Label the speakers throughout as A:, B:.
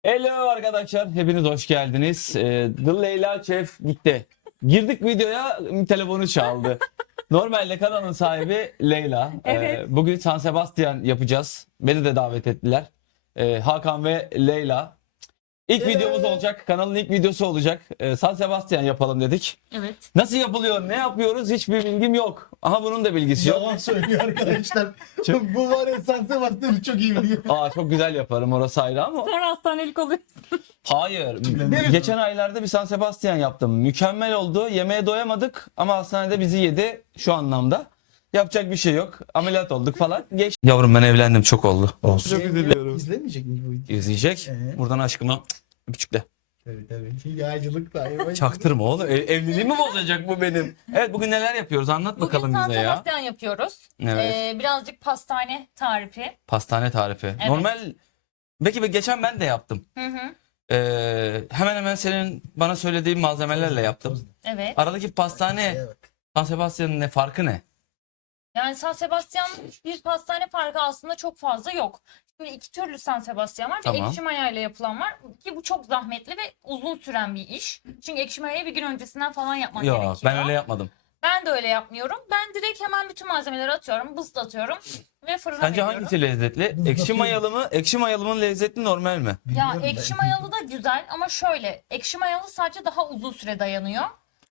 A: Hello arkadaşlar, hepiniz hoş geldiniz. The Leyla Chef gitti. Girdik videoya, telefonu çaldı. Normalde kanalın sahibi Leyla.
B: Evet.
A: Bugün San Sebastian yapacağız. Beni de davet ettiler. Hakan ve Leyla. İlk videomuz olacak, kanalın ilk videosu olacak. San Sebastian yapalım dedik.
B: Evet.
A: Nasıl yapılıyor, ne yapıyoruz hiçbir bilgim yok. Aha bunun da bilgisi yok.
C: Yalan söylüyor arkadaşlar. Bu var ya San Sebastian'ı çok iyi biliyor.
A: Aa çok güzel yaparım, orası ayrı ama.
B: Sonra hastanelik oluyorsun.
A: Hayır. Geçen aylarda bir San Sebastian yaptım. Mükemmel oldu. Yemeğe doyamadık ama hastanede bizi yedi şu anlamda. Yapacak bir şey yok. Ameliyat olduk falan. Geç. Yavrum ben evlendim, çok oldu.
C: Olsun.
A: Çok üzülüyorum.
C: İzlemeyecek mi bu videoyu?
A: İzleyecek. Buradan aşkıma öpücükle.
C: Tabii. Yağcılık da.
A: Çaktırma oğlum. Evliliğimi bozacak bu benim. Evet, bugün neler yapıyoruz? Anlat bakalım
B: Bugün San
A: bize ya.
B: Sebastian yapıyoruz.
A: Evet.
B: Birazcık pastane tarifi.
A: Pastane tarifi.
B: Evet.
A: Normal. Belki geçen ben de yaptım.
B: Hı hı.
A: Hemen hemen senin bana söylediğin malzemelerle yaptım.
B: Evet.
A: Aradaki pastane San Sebastian'ın ne farkı ne?
B: Yani San Sebastian bir pastane farkı aslında çok fazla yok. Şimdi iki türlü San Sebastian var. Bir
A: Tamam.
B: ekşi maya ile yapılan var. Ki bu çok zahmetli ve uzun süren bir iş. Çünkü ekşi mayayı bir gün öncesinden falan yapmak
A: Yok,
B: gerekiyor.
A: ben öyle yapmadım.
B: Ben de öyle yapmıyorum. Ben direkt hemen bütün malzemeleri atıyorum, bızlatıyorum ve fırına
A: Sence
B: veriyorum.
A: hangisi lezzetli? Ekşi mayalı mı? Ekşi mayalı mı lezzetli, normal mi?
B: Ya ekşi mayalı da güzel ama şöyle ekşi mayalı sadece daha uzun süre dayanıyor.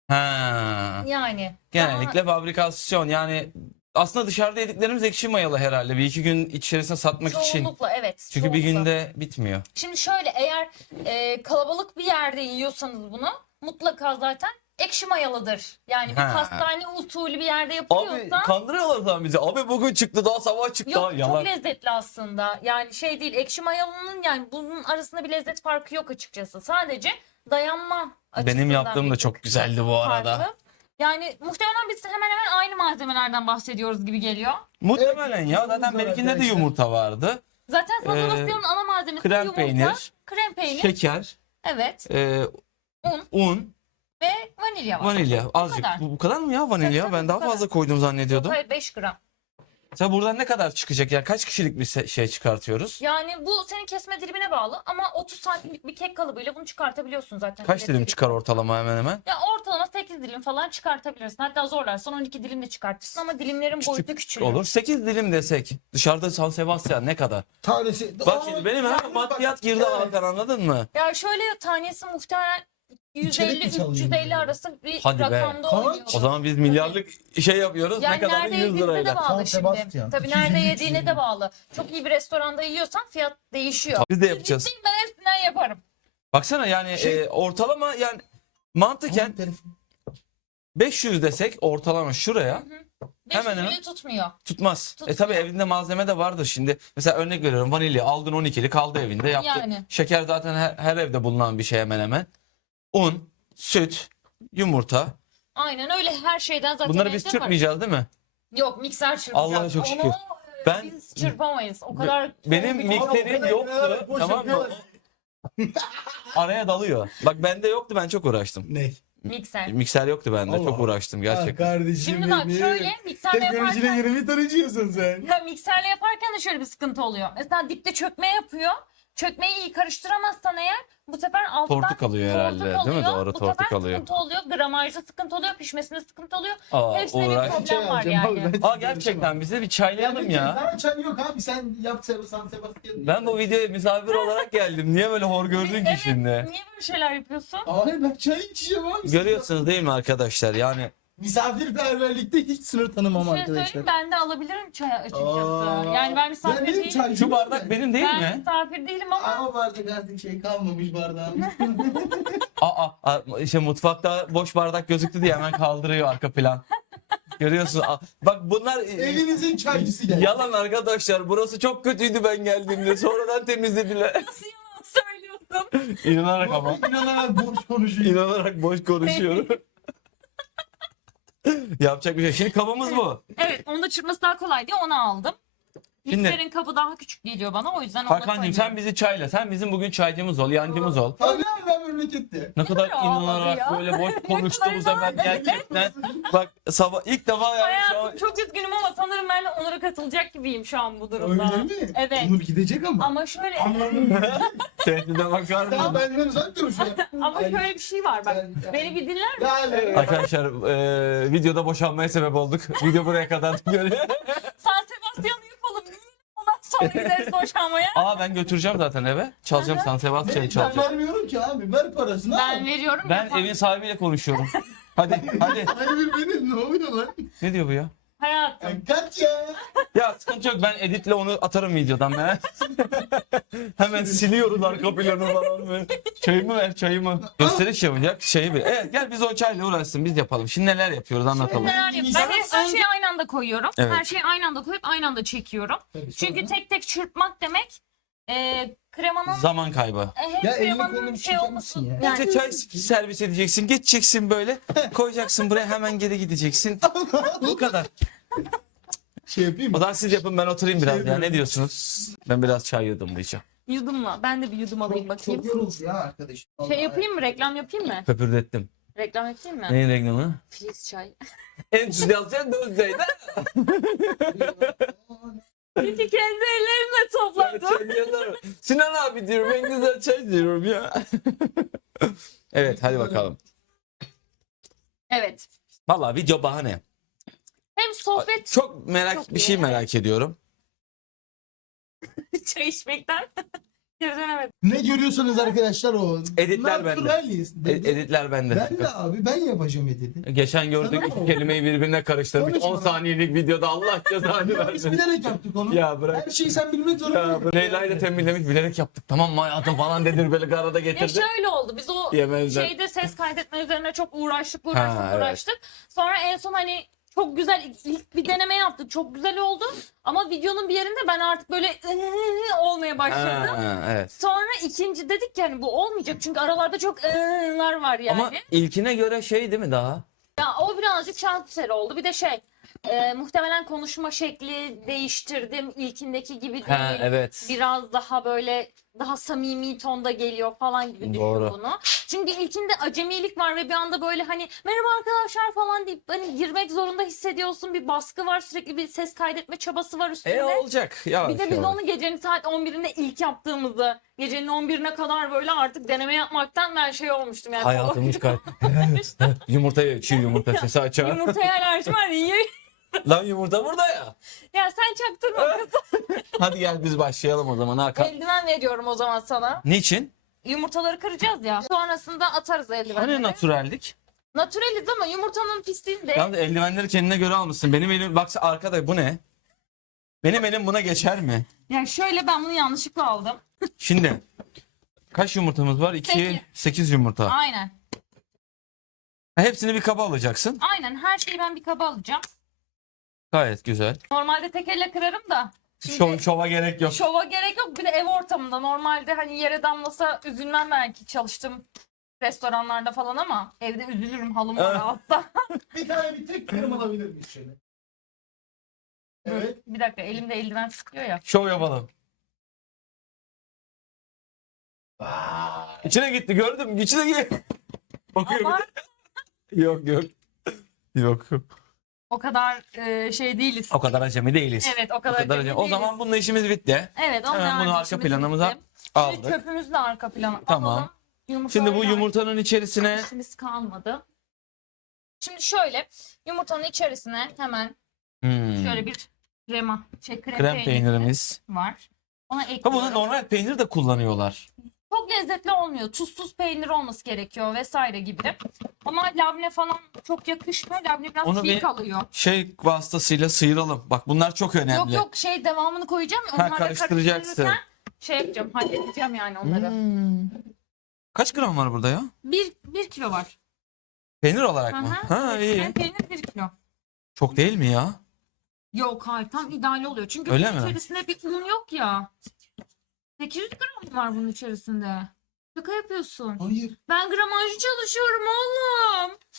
A: Ha.
B: Yani
A: Genellikle fabrikasyon, yani aslında dışarıda yediklerimiz ekşi mayalı herhalde. Bir iki gün içerisine satmak için.
B: çoğunlukla evet.
A: Çünkü bir
B: çoğunlukla.
A: günde bitmiyor.
B: Şimdi şöyle eğer kalabalık bir yerde yiyorsanız bunu mutlaka zaten ekşi mayalıdır. Yani bir
A: Ha.
B: pastane usulü bir yerde
A: Abi
B: yapılıyorsa
A: kandırıyorlar zaman bizi. Abi bugün çıktı, daha sabah çıktı.
B: yok,
A: Ha, yalan.
B: çok lezzetli aslında. Yani şey değil, ekşi mayalının yani bunun arasında bir lezzet farkı yok açıkçası. Sadece dayanma açısından
A: Benim yaptığım da
B: bir
A: çok güzeldi bu arada.
B: farklı. Yani muhtemelen biz hemen hemen aynı malzemelerden bahsediyoruz gibi geliyor.
A: Muhtemelen ya. Zaten
C: Yumurta
A: benimkinde de
C: arkadaşlar.
A: yumurta vardı.
B: Zaten San
A: Ee,
B: Sebastian'ın ana malzemesi
A: Krem
B: yumurta,
A: peynir,
B: krem peynir,
A: şeker,
B: evet, un
A: un,
B: ve vanilya var.
A: vanilya. Azıcık.
B: kadar.
A: Bu kadar mı ya vanilya?
B: Tabii,
A: Ben daha
B: bu kadar.
A: fazla koydum zannediyordum.
B: Hayır, 5 gram.
A: Sen buradan ne kadar çıkacak? Yani kaç kişilik bir şey çıkartıyoruz?
B: Yani bu senin kesme dilimine bağlı ama 30 santimlik bir kek kalıbıyla bunu çıkartabiliyorsun zaten.
A: Kaç dilim çıkar ortalama hemen hemen?
B: Ya ortalama 8 dilim falan çıkartabilirsin. Hatta zorlarsan 12 dilim de çıkartırsın ama dilimlerin boyutu küçülür.
A: Olur. 8 dilim desek. Dışarıda San Sebastian ne kadar?
C: Tanesi.
A: Bak şimdi benim hemen maddiyat girdi Hakan, anladın mı?
B: Ya şöyle tanesi muhtemelen
C: İçerik mi çalıyor
B: 150-350
C: yani?
B: arası bir
A: Hadi be.
B: rakamda
C: Kaç?
B: oynuyor.
A: O zaman biz milyarlık şey yapıyoruz.
B: Yani
A: ne kadar?
B: nerede
A: 100
B: yediğine de
A: lirayla.
B: bağlı
C: San
B: şimdi.
C: Sebastian.
B: Tabii
C: 200,
B: nerede
C: 300
B: yediğine de bağlı. Çok iyi bir restoranda yiyorsan fiyat değişiyor.
A: Biz de yapacağız.
B: Ciddiyim, ben hepsinden yaparım.
A: Baksana yani ortalama, yani mantıken 500 desek ortalama şuraya
B: 500
A: Hemen
B: bile tutmuyor.
A: tutmaz.
B: Tutmuyor.
A: Tabii evinde malzeme de vardır şimdi. Mesela örnek veriyorum, vanilya aldın 12'li kaldı evinde, yaptı.
B: Yani.
A: Şeker zaten her evde bulunan bir şey hemen hemen. Un, süt, yumurta.
B: Aynen öyle, her şeyden zaten
A: Bunları biz
B: evde var.
A: çırpmayacağız değil mi?
B: Yok, mikser çırpacağız.
A: Allah'a çok şükür.
B: Onu,
A: Ben-
B: biz çırpamayız. O kadar
A: Benim
B: bir-
A: mikserim yoktu, tamam mı? Araya dalıyor. Bak bende yoktu, ben çok uğraştım.
C: Ne?
B: mikser.
A: Mikser yoktu bende,
C: Allah.
A: çok uğraştım gerçekten.
C: Kardeşim
B: Şimdi bak şöyle mikserle
C: Teknolojiyle
B: yaparken
C: yeni bir tanışıyorsun sen.
B: ya mikserle yaparken de şöyle bir sıkıntı oluyor. Mesela dipte çökme yapıyor. Çökmeyi iyi karıştıramazsan eğer bu sefer alttan
A: Tortu kalıyor herhalde, değil mi?
B: kalıyor.
A: Doğru,
B: Bu
A: tortu
B: sefer
A: kalıyor.
B: sıkıntı oluyor. Gramajda sıkıntı oluyor. Pişmesinde sıkıntı oluyor.
A: Aa,
B: Hepsinde bir
A: uğraş.
B: problem var yani.
A: Aa gerçekten bize bir çaylayalım ya.
C: Sana çay yok abi, sen yap San Sebastian.
A: Ben bu videoya misafir olarak geldim. Niye böyle hor gördün ki
B: Evet,
A: şimdi?
B: niye böyle şeyler yapıyorsun?
C: Abi ben çay içeceğim abi.
A: Görüyorsunuz değil mi arkadaşlar? Yani
C: Misafirperverlikte hiç sınır tanımam
B: Bir şey
C: arkadaşlar.
B: söyleyeyim, ben de alabilirim çay açıkçası.
C: Aa.
B: Yani ben misafir
C: Ben benim
B: değilim.
C: çaycım
A: şu
C: yok
A: bardak
C: yani.
A: benim değil
B: Ben
A: mi?
B: misafir değilim ama
C: Ama bardak artık şey kalmamış bardağım.
A: İşte mutfakta boş bardak gözüktü diye hemen kaldırıyor arka plan. Görüyorsun. Bak bunlar
C: Evinizin çaycısı geldi.
A: yalan arkadaşlar. Burası çok kötüydü ben geldiğimde. Sonradan temizlediler.
B: nasıl yalan söylüyorsun?
A: İnanarak ama.
C: İnanarak boş konuşuyor.
A: İnanarak boş konuşuyorum. Yapacak bir şey. Şimdi kabımız bu.
B: Evet, onu da çırpması daha kolay diye onu aldım.
A: Şimdi-
B: Mikserin kabı daha küçük geliyor bana, o yüzden ona
A: Hakan'cığım
B: koyuyorum.
A: sen bizi çayla. Sen bizim bugün çaycımız ol, yancımız ol.
C: Abi ben memlekette.
A: Ne kadar
B: kadar
A: inanarak
B: ağladı ya.
A: böyle boş konuştu bu
B: kadar
A: sefer gerçekten. Bak sabah ilk defa yani şu an
B: Hayatım çok üzgünüm ama sanırım ben de Onur'a katılacak gibiyim şu an bu durumda.
C: Öyle mi?
B: Evet.
C: Onur gidecek ama.
B: Ama şöyle
A: tehdide bakar
C: Ya
A: mısın?
C: benden uzak dur şu an.
B: ama şöyle bir şey var bak. Beni bir dinler misin?
C: Yani.
A: Arkadaşlar videoda boşanmaya sebep olduk. Video buraya kadar görüyor.
B: San Sebastian'ı yapalım. Ondan sonra gideriz boşanmaya.
A: Aa ben götüreceğim zaten eve. Çalacağım San Sebastian'ı
C: Ben
A: çalacağım.
C: vermiyorum ki abi. Ver parasını
B: Ben
C: al.
B: veriyorum.
A: Ben
B: yapan-
A: evin sahibiyle konuşuyorum. Hadi hadi.
C: Hayır benim ne oluyor lan?
A: Ne diyor bu ya?
B: Hayatım.
C: Ya kaç ya.
A: Ya sıkıntı yok, ben editle onu atarım videodan ben. Hemen siliyoruz arka planı falan böyle. Çayımı ver çayımı. Gösteriş yapacak şeyi bir. Evet gel biz o çayla uğraşsın, biz yapalım. Şimdi neler yapıyoruz anlatalım.
B: Neler yapayım? Ben her şeyi aynı anda koyuyorum.
A: Evet.
B: Her şeyi aynı anda koyup aynı anda çekiyorum. Çünkü tek tek çırpmak demek kremanın
A: Zaman kaybı.
B: hem
C: Ya elini
B: kremanın
C: kolunu
B: şey olması.
C: çıkarmışsın ya.
A: Önce çay servis edeceksin. Geçeceksin böyle. Koyacaksın buraya, hemen geri gideceksin. Bu kadar.
C: Şey yapayım
A: O
C: mı?
A: zaman siz yapın, ben oturayım biraz ya. Ne diyorsunuz? Ben biraz çay yudumlayacağım.
B: Yudumla. Ben de bir yudum alayım bakayım.
C: Çok yoruldu ya arkadaş.
B: Şey yapayım mı? Reklam yapayım mı?
A: Köpürdettim.
B: Reklam yapayım mı?
A: Neyin reklamı?
B: Filiz çay.
A: Enstitüsyon Düzey'de.
B: Çünkü kendi ellerimle topladım.
A: Sinan abi diyorum, en güzel çay diyorum ya. Evet hadi bakalım.
B: Evet.
A: Vallahi video bahane.
B: Hem sohbet
A: Çok merak
B: Çok
A: bir şey
B: iyi,
A: merak ediyorum.
B: çay içmekten geri dönemedim.
C: Ne görüyorsunuz arkadaşlar o?
A: Editler bende.
C: Naturaliz dedi.
A: Editler bende.
C: Ben de abi ben yapacağım editi.
A: Geçen gördük
C: Sana
A: iki
C: mı?
A: kelimeyi birbirine karıştırdık.
C: Konuşma
A: 10
C: lan.
A: saniyelik videoda Allah cezanı
C: Ya biz
A: versin.
C: bilerek yaptık onu.
A: Ya bırak.
C: Her şeyi sen bilmek zorunda
A: Ya bu Leyla ile tembihlemiş, bilerek yaptık. Tamam mı hayatım falan dedir, böyle arada
B: Ya
A: getirdi.
B: şöyle oldu. Biz o
A: Yemezler.
B: şeyde ses kaydetme üzerine çok uğraştık
A: Ha, evet.
B: uğraştık. Sonra en son hani çok güzel ilk bir deneme yaptık. Çok güzel oldu. Ama videonun bir yerinde ben artık böyle olmaya başladım.
A: Ha, evet.
B: Sonra ikinci dedik ki hani bu olmayacak. Çünkü aralarda çok var yani.
A: Ama ilkine göre şey değil mi daha?
B: Ya o birazcık şans eseri oldu. Bir de muhtemelen konuşma şekli değiştirdim. İlkindeki gibi değil.
A: Ha, evet.
B: Biraz daha böyle daha samimi tonda geliyor falan gibi düşün
A: Doğru.
B: bunu. Çünkü ilkinde acemilik var ve bir anda böyle hani merhaba arkadaşlar falan deyip hani girmek zorunda hissediyorsun. Bir baskı var, sürekli bir ses kaydetme çabası var üstünde.
A: Olacak. Yavaş
B: Bir de biz
A: yavaş.
B: onu gecenin saat 11'inde ilk yaptığımızda gecenin 11'ine kadar böyle artık deneme yapmaktan ben şey olmuştum yani.
A: Hayatım hiç kay. Yumurta, çiğ yumurta sesi açar.
B: Yumurtaya alerjim var ya.
A: Lan yumurta burada ya.
B: Ya sen çaktırma.
A: Hadi gel biz başlayalım o zaman Hakan.
B: Eldiven veriyorum o zaman sana.
A: Niçin?
B: Yumurtaları kıracağız ya. Sonrasında atarız eldivenleri.
A: Hani naturallik?
B: Naturaliz ama yumurtanın pisliğinde.
A: Yalnız eldivenleri kendine göre almışsın. Benim elim, bak arkada bu ne? Benim elim buna geçer mi?
B: Ya şöyle ben bunu yanlışlıkla aldım.
A: Şimdi kaç yumurtamız var? 2, 8 yumurta.
B: Aynen.
A: Hepsini bir kaba alacaksın.
B: Aynen her şeyi ben bir kaba alacağım.
A: Gayet güzel.
B: Normalde tek elle kırarım da. Şimdi
A: Şova gerek yok.
B: şova gerek yok. Bir de ev ortamında normalde hani yere damlasa üzülmem belki, çalıştım restoranlarda falan ama evde üzülürüm, halım var altta.
C: Bir tane bir tek kırım alabilir miyiz şöyle? Evet.
B: Bir dakika, elimde eldiven sıkıyor ya.
A: Şov yapalım.
C: Vay.
A: İçine gitti, gördüm. İçine gitti. Bakıyorum.
B: Ama
A: Yok yok. Yok.
B: o kadar şey değiliz.
A: O kadar acemi değiliz.
B: Evet, o
A: O
B: kadar,
A: kadar
B: acemi
A: acemi. O zaman
B: değiliz.
A: bununla işimiz bitti.
B: Evet, onunla
A: Hemen bunu
B: aynı
A: arka
B: işimiz
A: planımıza
B: bitti. Şimdi
A: aldık.
B: çöpümüzü de arka plana
A: Tamam.
B: alalım.
A: Şimdi bu
B: Yumurtaları da
A: yumurtanın içerisine
B: işimiz kalmadı. Şimdi şöyle yumurtanın içerisine hemen şöyle bir krem
A: krem peynirimiz.
B: var. Ona
A: Ha bunu
B: ekliyorum.
A: normal peynir de kullanıyorlar.
B: Çok lezzetli olmuyor. Tuzsuz peynir olması gerekiyor vesaire gibi. Ama labne falan çok yakışmıyor. Labne biraz
A: Onu
B: çiğ
A: bir
B: kalıyor.
A: Şey vasıtasıyla sıyıralım. Bak bunlar çok önemli.
B: Yok devamını koyacağım.
A: Ha,
B: Onlarla
A: karıştıracaksın.
B: karıştırırken yapacağım. Halledeceğim yani onları.
A: Kaç gram var burada ya?
B: Bir kilo var.
A: Peynir olarak mı?
B: Hı hı.
A: Ha iyi.
B: Krem peynir 1 kilo.
A: Çok değil mi ya?
B: Yok hayır, tam ideal oluyor. Çünkü
A: Öyle
B: bunun
A: mi?
B: içerisinde bir un yok ya. 800 gram var bunun içerisinde. Şaka yapıyorsun.
C: Hayır.
B: Ben gramajcı çalışıyorum oğlum.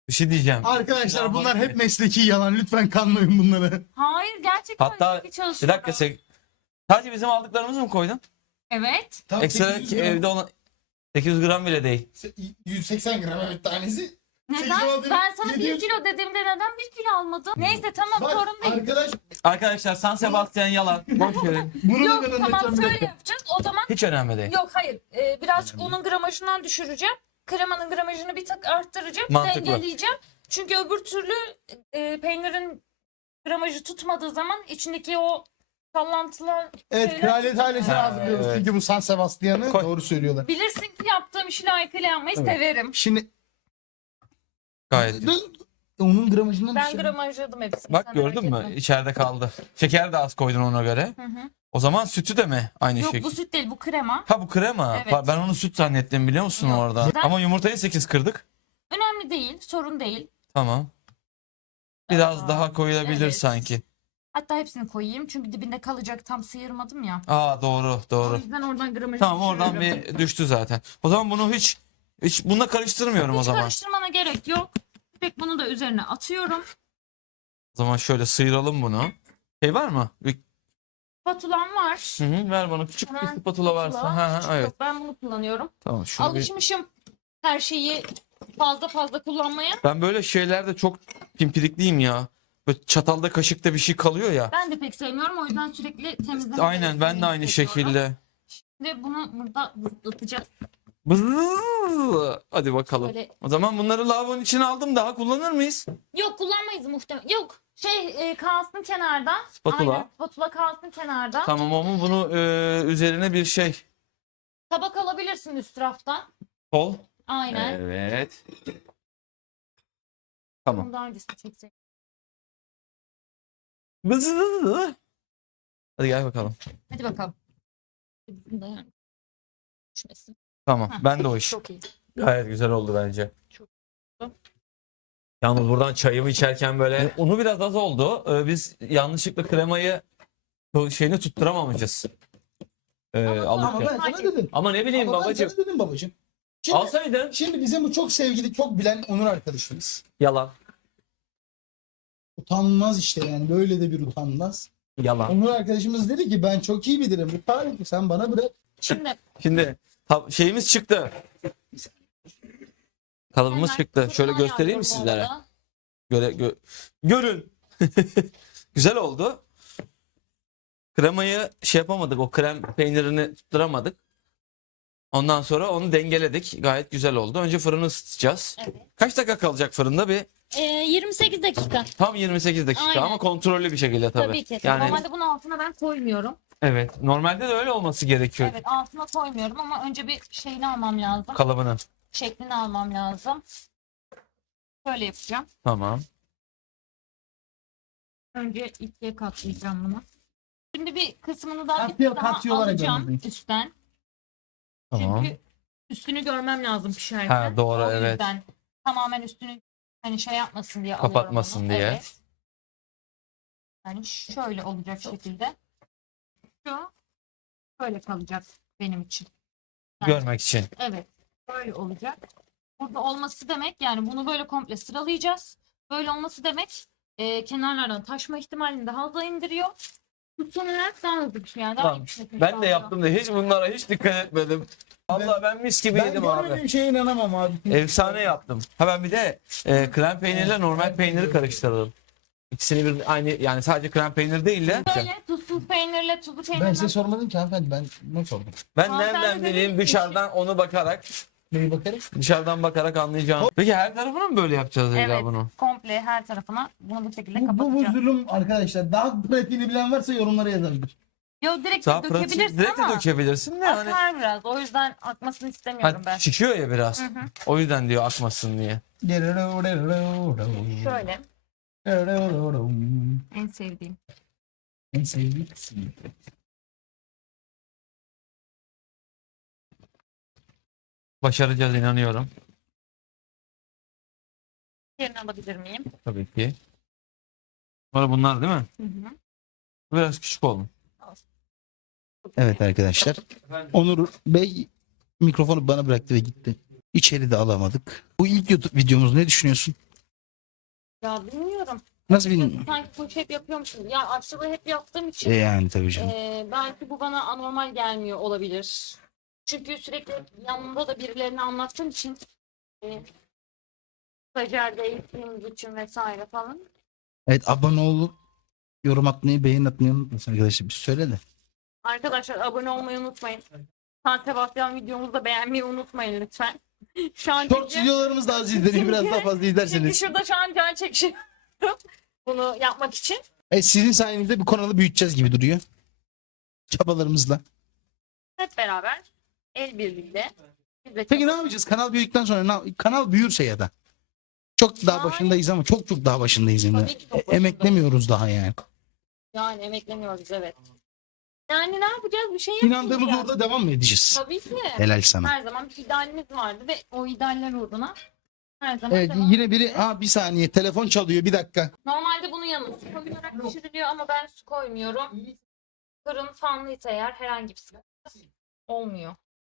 A: Bir şey diyeceğim.
C: Arkadaşlar bunlar hep mesleki yalan. Lütfen kanmayın bunları.
B: Hayır gerçekten
A: Hatta
B: çok iyi
A: bir
B: çalışıyorum.
A: dakika sadece bizim aldıklarımızı mı koydun?
B: Evet.
C: Tam
A: Ekstra
C: 800 gram.
A: evde olan 800 gram bile değil.
C: 180 gram evet tanesi.
B: Neden?
C: 86,
B: Ben sana 1
C: 700.
B: kilo dediğimde neden 1 kilo almadın? Neyse tamam
C: Bak
B: sorun değil.
C: arkadaş
A: Arkadaşlar San Sebastian yalan. Boş verin.
C: bunu
B: Yok
C: da ben
B: tamam
C: anlatacağım.
B: şöyle yapacağız. O zaman
A: Hiç önemli değil.
B: yok hayır. Birazcık onun gramajından düşüreceğim. Kremanın gramajını bir tık arttıracağım.
A: Mantıklı.
B: Dengeleyeceğim. Çünkü öbür türlü peynirin gramajı tutmadığı zaman içindeki o sallantılar
C: Evet
B: şeyler-
C: kraliyet ailesini
A: Ha,
C: hazırlıyoruz.
A: evet.
C: Çünkü bu San Sebastian'ı
A: Koy.
C: doğru söylüyorlar.
B: Bilirsin ki yaptığım işi layıkıyla yapmayı
C: Evet.
B: severim.
C: Şimdi
A: Gayet.
C: onun gramajından
B: Ben
C: düşelim.
B: gramajladım hepsini.
A: Bak
B: sen
A: gördün
B: merak
A: mü?
B: etme.
A: İçeride kaldı. Şeker de az koydun ona göre.
B: Hı hı.
A: O zaman sütü de mi aynı
B: Yok
A: şey?
B: bu süt değil bu krema.
A: Ha bu krema.
B: Evet.
A: Ben onu süt zannettim biliyor musun
B: Yok.
A: orada?
B: Zaten-
A: Ama yumurtayı 8 kırdık.
B: Önemli değil sorun değil.
A: Tamam. Biraz
B: Aa,
A: daha koyulabilir
B: evet.
A: sanki.
B: Hatta hepsini koyayım çünkü dibinde kalacak tam sıyırmadım ya.
A: Aa doğru
B: O
A: doğru.
B: yüzden oradan gramajı
A: Tamam oradan
B: düşürüyorum.
A: bir düştü zaten. O zaman bunu hiç bununla karıştırmıyorum o
B: Hiç
A: zaman.
B: karıştırmana gerek yok. Tek bunu da üzerine atıyorum.
A: O zaman şöyle sıyıralım bunu. Şey var mı?
B: Spatulam var.
A: Hı hı, ver bana küçük bir
B: Hemen
A: spatula varsa. Ha, ha,
B: Küçük
A: evet.
B: yok, ben bunu kullanıyorum.
A: Tamam şunu bir...
B: Alışmışım her şeyi fazla kullanmaya.
A: Ben böyle şeylerde çok pimpirikliyim ya. Böyle çatalda kaşıkta bir şey kalıyor ya.
B: Ben de pek sevmiyorum o yüzden sürekli temizlemek.
A: Aynen ben de aynı şekilde.
B: Ve bunu burada ıslatacağız.
A: Bzzz. Hadi bakalım.
B: Böyle...
A: O zaman bunları lavabonun içine aldım. Daha kullanır mıyız?
B: Yok kullanmayız muhtemelen. Yok kalsın kenarda.
A: Spatula.
B: Aynen spatula kalsın kenarda.
A: Tamam ama bunu üzerine bir şey.
B: Tabak alabilirsin üst raftan.
A: Kol.
B: Aynen.
A: Evet. Tamam.
B: Bunu daha öncesini çeksek.
A: Bzzz. Hadi gel bakalım.
B: Hadi bakalım. Bunu da yani düşmesin.
A: Tamam.
B: Heh,
A: Ben de o iş.
B: Çok iyi.
A: Gayet güzel oldu bence.
B: Çok.
A: Yalnız buradan çayımı içerken böyle unu biraz az oldu. Biz yanlışlıkla kremayı şeyini tutturamamışız.
B: Ama
C: Ama ben
A: Alırken.
C: sana dedim.
A: Ama ne bileyim
C: Ama ben
A: babacığım.
C: sana dedim babacığım. Şimdi,
A: Alsaydın.
C: şimdi bizim bu çok sevgili, çok bilen Onur arkadaşımız.
A: Yalan.
C: Utanmaz işte yani böyle de bir utanmaz.
A: Yalan.
C: Onur arkadaşımız dedi ki ben çok iyi bilirim. Bu tarifi sen bana bırak.
B: Şimdi
A: Şimdi şeyimiz çıktı. Kalıbımız
B: hemen
A: çıktı.
B: fırına
A: Şöyle göstereyim mi
B: ayarlıyorum
A: sizlere?
B: orada.
A: Görün. Güzel oldu. Kremayı şey yapamadık. O krem peynirini tutturamadık. Ondan sonra onu dengeledik. Gayet güzel oldu. Önce fırını ısıtacağız.
B: Evet.
A: Kaç dakika kalacak fırında?
B: 28 dakika.
A: Tam 28 dakika
B: Aynen.
A: ama kontrollü bir şekilde tabii.
B: Tabii ki.
A: Yani
B: Normalde bunun altına ben koymuyorum.
A: evet. Normalde de öyle olması gerekiyor.
B: Evet altına koymuyorum ama önce bir şeyini almam lazım.
A: Kalıbını.
B: Şeklini almam lazım. Şöyle yapacağım.
A: Tamam.
B: Önce ikiye katlayacağım bunu. Şimdi bir kısmını daha bir
C: Katıyor-
B: daha
C: katıyorlar
B: alacağım
C: efendim.
B: üstten.
A: Tamam.
B: Çünkü üstünü görmem lazım pişerken.
A: Ha, doğru,
B: O
A: evet.
B: yüzden tamamen üstünü hani şey yapmasın diye
A: Kapatmasın
B: alıyorum onu.
A: diye.
B: Evet. Yani şöyle olacak şekilde. Şu böyle kalacak benim için. Yani,
A: Görmek için.
B: evet. Böyle olacak. Burada olması demek yani bunu böyle komple sıralayacağız. Böyle olması demek kenarlardan taşma ihtimalini daha hızlı indiriyor. Tutsun olarak daha hızlı pişiyor. Yani daha
A: Tamam.
B: iyi pişmesini
A: Ben de
B: sağlıyor.
A: yaptım da hiç bunlara hiç dikkat etmedim. Vallahi ben mis gibi
C: Ben
A: yedim abi.
C: görmediğim şeye inanamam abi.
A: Efsane yaptım. Ha ben bir de krem peynirle normal peyniri karıştırdım. İkisini bir aynı yani sadece krem peynir değil de.
B: Böyle tuzsuz peynirle tuzlu peynirle.
C: Ben size sormadım ki hanımefendi ben ne sordum?
A: Ben
B: Hanımefendi
A: nereden
B: dedi
A: bileyim
B: ki-
A: dışarıdan onu bakarak
C: Neye bakarım?
A: dışarıdan bakarak anlayacağım. Peki her tarafını mı böyle yapacağız Leyla
B: Evet.
A: bunu?
B: Komple her tarafına bunu bu şekilde
C: Bu
B: kapatacağım.
C: zulüm arkadaşlar. Daha pratiğini bilen varsa yorumlara yazabilir.
B: Yo direkt
A: Daha
B: de
A: pratik
B: dökebilirsin
A: direkt de
B: ama
A: dökebilirsin de hani
B: akar biraz. O yüzden akmasını istemiyorum ben.
A: çıkıyor ya biraz.
B: Hı hı.
A: O yüzden diyor akmasın diye.
B: Şöyle en sevdiğim.
C: En sevdiğim kısım.
A: Başaracağız inanıyorum.
B: Yerini alabilir miyim?
A: Tabii ki. Sonra bunlar değil mi?
B: Hı hı.
A: Biraz küçük oldu.
C: Evet arkadaşlar. Onur Bey mikrofonu bana bıraktı ve gitti. İçeri de alamadık. Bu ilk YouTube videomuz ne düşünüyorsun?
B: Ya bilmiyorum.
D: Nasıl bilmiyorum.
B: Sanki bu hep yapıyormuşum. Ya aşçılığı hep yaptığım için
D: Yani tabii canım.
B: belki bu bana anormal gelmiyor olabilir. Çünkü sürekli yanımda da birilerine anlattığım için stajyerde eğittiğimiz için vesaire falan.
D: Evet, abone olup yorum atmayı, beğeni atmayı unutmasın arkadaşlar. Bir söyle de.
B: Arkadaşlar abone olmayı unutmayın. San Sebastian videomuzu da beğenmeyi unutmayın lütfen. Şu an
D: Short videolarımız da az izleniyor. Biraz daha fazla
B: çünkü
D: izlerseniz.
B: şurada şu an can çekişiyorum. Bunu yapmak için.
D: Evet, sizin sayenizde bu kanalı büyüteceğiz gibi duruyor. Çabalarımızla.
B: Hep beraber el birlikte. Biz de
D: Peki ne yapacağız? Kanal büyüdükten sonra kanal büyürse ya da. Çok daha
B: Yani-
D: başındayız ama çok daha başındayız yine.
B: Tabii ki çok başında.
D: Emeklemiyoruz daha yani.
B: Yani emeklemiyoruz evet. Yani ne yapacağız? Bir şey yapmayacağız.
D: İnandığımız orada devam mı edeceğiz?
B: Tabii ki.
D: Helal sana.
B: Her zaman bir idealimiz vardı ve o idealler uğruna her zaman
D: Evet,
B: devam
D: yine biri
B: ediyoruz.
D: bir saniye telefon çalıyor, bir dakika.
B: Normalde bunun yanına su koyularak pişiriliyor ama ben su koymuyorum. Fırın fanlıysa eğer herhangi bir sıkıntı olmuyor.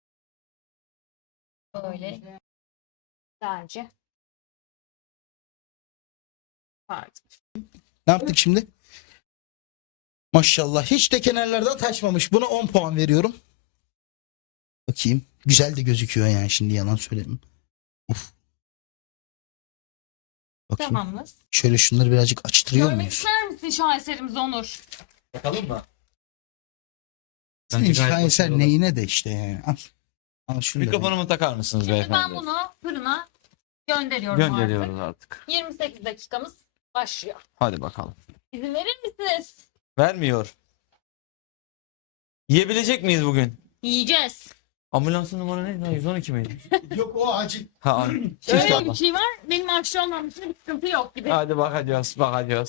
B: Böyle bence. Pardon.
D: Ne yaptık şimdi? Maşallah hiç de kenarlardan taşmamış. Buna 10 puan veriyorum. Bakayım. Güzel de gözüküyor yani, şimdi yalan söyleyeyim. Uf. Bakayım.
B: Tamamız.
D: Şöyle şunları birazcık açtırıyor
B: Görmek
D: muyuz?
B: ister misin şaheserimizi Onur?
A: Bakalım mı?
D: Senin şaheser neyine de işte yani. Al. Al şunu da.
A: Mikrofonumu takar mısınız
B: Şimdi
A: beyefendi?
B: ben bunu fırına gönderiyorum artık.
A: Gönderiyoruz artık.
B: 28 dakikamız başlıyor.
A: Hadi bakalım.
B: İzin verir misiniz?
A: Vermiyor. Yiyebilecek miyiz bugün?
B: Yiyeceğiz.
A: Ambulansın numara neydi lan? 112 miydi?
C: Yok o acil.
A: Ha,
B: Öyle
A: İnşallah.
B: bir şey var. Benim aşçı olmam için bir sıkıntı yok gibi.
A: Hadi bakacağız.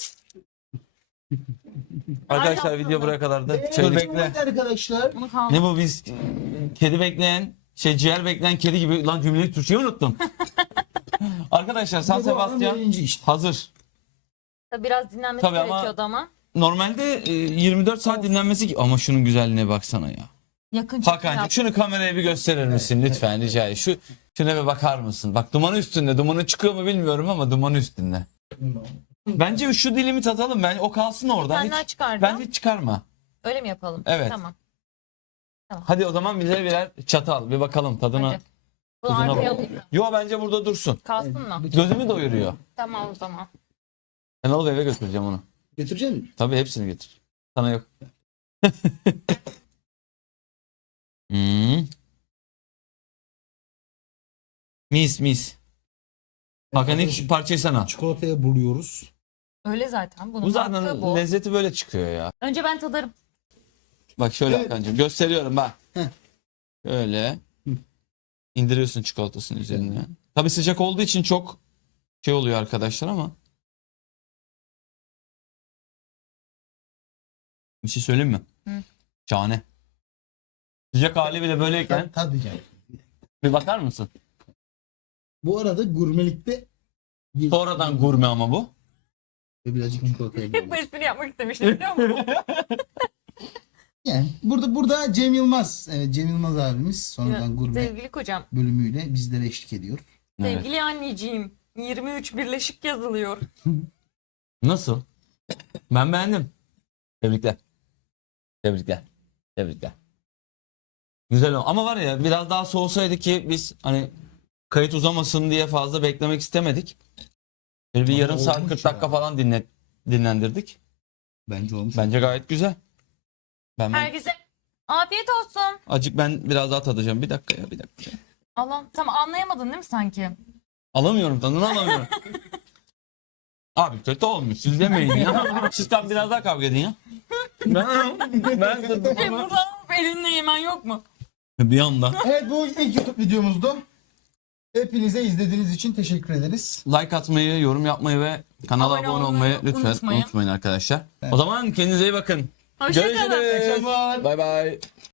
A: Arkadaşlar
B: Ay,
A: video buraya kadardı.
D: Evet,
A: Şöyle bekle.
D: arkadaşlar.
B: Bunu kaldı.
A: Ne bu biz kedi bekleyen ciğer bekleyen kedi gibi lan cümleyi Türkçe'yi unuttum. Arkadaşlar San Sebastian
D: işte.
A: hazır.
B: Biraz dinlenmesi
A: Tabii ama-
B: gerekiyordu ama.
A: Normalde 24 saat dinlenmesi ki ama şunun güzelliğine baksana ya.
B: Yakın
A: Hakan'cığım şunu kameraya bir gösterir misin lütfen rica ediyorum. Şuna bir bakar mısın? Bak dumanı üstünde. Dumanı çıkıyor mu bilmiyorum ama dumanı üstünde. Bence şu dilimi tatalım. Ben o kalsın orada.
B: Senden
A: Hiç,
B: çıkardım.
A: bence hiç çıkarma.
B: Öyle mi yapalım?
A: Evet.
B: Tamam.
A: Hadi o zaman bize birer çatal. Bir bakalım tadına.
B: Hadi. Bunu
A: Tadına
B: arkaya
A: bak.
B: alayım.
A: Yo bence burada dursun.
B: Kalsın mı?
A: Gözümü doyuruyor.
B: Tamam o zaman.
A: Ben alıp eve götüreceğim onu.
D: Götürecek misin?
A: Tabii hepsini getir. Sana yok. Mis. Hakan ilk parçayı sana.
D: Çikolataya buluyoruz.
B: Öyle zaten. Bunun
A: Bu zaten
B: mantığı bu.
A: lezzeti böyle çıkıyor ya.
B: Önce ben tadarım.
A: Bak şöyle
D: Evet.
A: Hakan'cığım gösteriyorum bak.
D: Heh.
A: Şöyle. İndiriyorsun çikolatasının üzerine. Tabii sıcak olduğu için çok şey oluyor arkadaşlar ama. Bir şey söyleyeyim mi?
B: Hı.
A: Şahane. Sıcak hali bile böyleyken
D: Tadacağım.
A: bir bakar mısın?
D: Bu arada gurmelikte
A: Sonradan gurme ama bu.
D: birazcık çikolataya
B: Hep
D: buluyoruz.
B: bu espri yapmak istemiştim biliyor musun?
D: Yani burada Cem Yılmaz. Evet, Cem Yılmaz abimiz sonradan gurme
B: Sevgili kocam.
D: bölümüyle bizlere eşlik ediyor.
A: Evet.
B: Sevgili anneciğim. 23 birleşik yazılıyor.
A: Nasıl? Ben beğendim. Tebrikler. Güzel oldu. Ama var ya biraz daha soğusaydı ki biz hani kayıt uzamasın diye fazla beklemek istemedik. Böyle bir
D: Ama
A: yarım saat
D: olmuş
A: 40 dakika
D: ya.
A: falan dinlendirdik.
D: Bence olmuş.
A: Bence gayet güzel. Ben
B: Herkese afiyet olsun.
A: acık ben biraz daha tadacağım. Bir dakika ya.
B: Allah tamam anlayamadın değil mi sanki?
A: Alamıyorum tadını alamıyorum. Abi kötü olmuş. Siz demeyin ya. Siz tam biraz daha kavga edin ya. Ben kızdım ama.
B: Buradan alıp elinle yemen yok mu?
A: Bir anda.
D: Evet, bu ilk YouTube videomuzdu. Hepinize izlediğiniz için teşekkür ederiz.
A: Like atmayı, yorum yapmayı ve kanala
B: Abone
A: abone
B: olmayı
A: olmayı lütfen
B: unutmayın.
A: unutmayın arkadaşlar.
D: Evet.
A: O zaman kendinize iyi bakın.
B: Hoşçakalın.
A: Görüşürüz. Bay bay.